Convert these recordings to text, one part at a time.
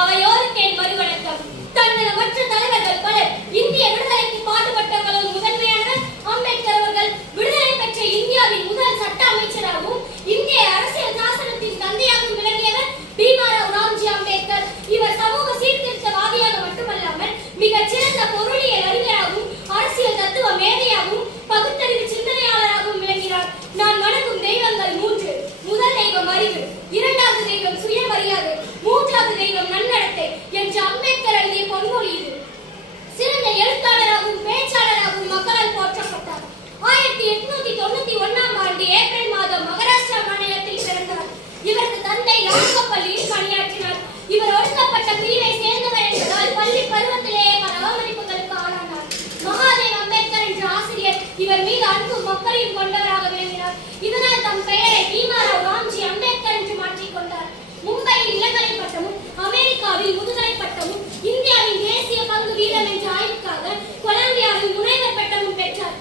அவையோருக்கே மறுவணக்கம். தன்னலமற்ற தலைவர்கள் பலர் இந்திய விடுதலைக்கு பாடுபட்டவர்களுள் முதன்மையானவர் அம்பேத்கர் அவர்கள். விடுதலை பெற்ற இந்தியாவின் முதல் சட்ட அமைச்சராகவும் இந்திய அரசியல் சாசனத்தின் தந்தையாகவும் விளங்கியவர் பீமாராவ் ராம்ஜி அம்பேத்கர். இவர் சமூக சீர்திருத்தவாதியாக மட்டுமல்லாமல் மிகச் சிறந்த பொருளியல் அறிஞராகவும் அரசியல் தத்துவ மேதையாகவும் பகுத்தறிவு சிந்தனையாளராகவும் விளங்கினார். நான் வணங்கும் தெய்வங்கள் 3. முதல் தெய்வம் அறிவு, இரண்டாவது தெய்வம் சுயமரியாதை, மூன்றாவது தெய்வம் நன்னடத்தை என்று அம்பேத்கர் எழுதிய பொன்மொழி இது. சிறந்த எழுத்தாளராகவும் பேச்சாளராகவும் மக்களால் போற்றப்பட்டார். 1891ஆம் ஆண்டு ஏப்ரல் மாதம் மகாராஷ்டிரா மாநிலத்தில் பிறந்தார். இவரது தந்தை ராங்கப்பள்ளியில் பணியாற்றினார். இவர் ஒடுக்கப்பட்ட பிரிவை சேர்ந்தவர் என்பதால் பள்ளி பருவத்திலேயே பல அவமதிப்புகளுக்கு ஆளானார். மகாதேவ் அம்பேத்கர் என்ற ஆசிரியர் இவர் மீது அன்பும் மக்களையும் கொண்டவராக விளங்கினார். இதனால் தம் பெயரை பீமாராவ் ராம்ஜி அம்பேத்கர் என்று மாற்றிக் கொண்டார். மும்பையில் இளங்கலை பட்டமும் அமெரிக்காவில் முதுகலை பட்டமும் இந்தியாவின் தேசிய பங்கு வீதம் என்ற ஆய்வுக்காக கொலம்பியாவில் முனைவர் பட்டமும் பெற்றார்.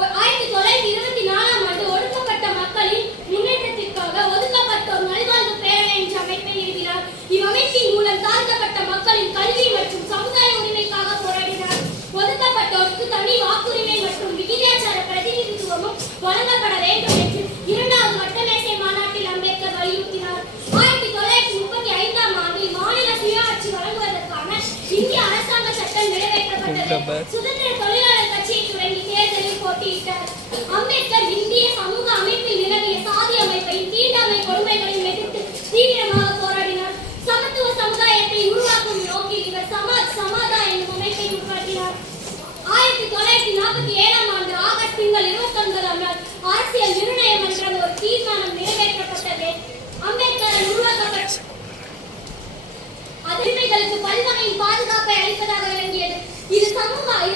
1924ஆம் ஆண்டு ஒடுக்கப்பட்ட மக்களின் முன்னேற்றத்திற்காக ஒதுக்கப்பட்டோர் நல்வாழ்வு பேரவை என்ற அமைப்பை நிறுவினார். இவ்வமைப்பின் மூலம் தாழ்த்தப்பட்ட மக்களின் கல்வி மற்றும் சமுதாய உரிமைக்காக போராடினார். ஒதுக்கப்பட்டோருக்கு தனி வாக்குரிமை மற்றும் விகிதாச்சார பிரதிநிதித்துவமும் வழங்கப்பட வேண்டும் என்று 2வது வட்டமேசை மாநாட்டில் அம்பேத்கர் வலியுறுத்தினார். 1935ஆம் ஆண்டில் மாநில சுயாட்சி வழங்குவதற்கான இந்திய அரசாங்க சட்டம் நிறைவேற்றப்பட்டது. சுதந்திர தொழிலாளர் கட்சியை தொடங்கி தேர்தலில் போட்டியிட்டார். அம்பேத்கர் இந்திய சமூக அமைப்பில் நிலவிய சாதி அமைப்பையும் தீண்டாமை கொடுமைகளையும் எதிர்த்து தீவிரமாக போராடினார். சமத்துவ சமுதாயத்தை உருவாக்கும் நோக்கில் இவர் சமாஜ் சமாதா என்னும் அமைப்பை உருவாக்கினார். 1947ஆம் ஆண்டு ஆகஸ்ட் திங்கள் 29ஆம் நாள் அரசியல் நிர்ணய மன்றம் ஒரு தீர்மானம் நிறைவேற்றப்பட்டது. அம்பேத்கரால் உருவாக்கப்பட்ட உரிமைகளுக்கு பல்வகையின் பாதுகாப்பை அளிப்பதாக விளங்கியது. இது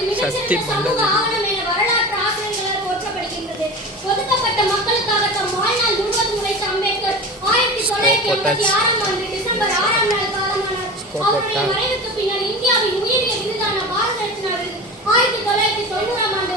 மிகச்சிறந்த சமூக ஆவணம் என வரலாற்று ஆசிரியர்களால் போற்றப்படுகின்றது. ஒதுக்கப்பட்ட மக்களுக்காக தம் வாழ்நாள் முழுவதும் உழைத்த அம்பேத்கர் 1986ஆம் ஆண்டு டிசம்பர் 6ஆம் நாள் காலமானார். அவருடைய மறைவுக்கு பின்னர் இந்தியாவின் உயரிய விருதான பாரத ரத்னா விருது 1990ஆம் ஆண்டு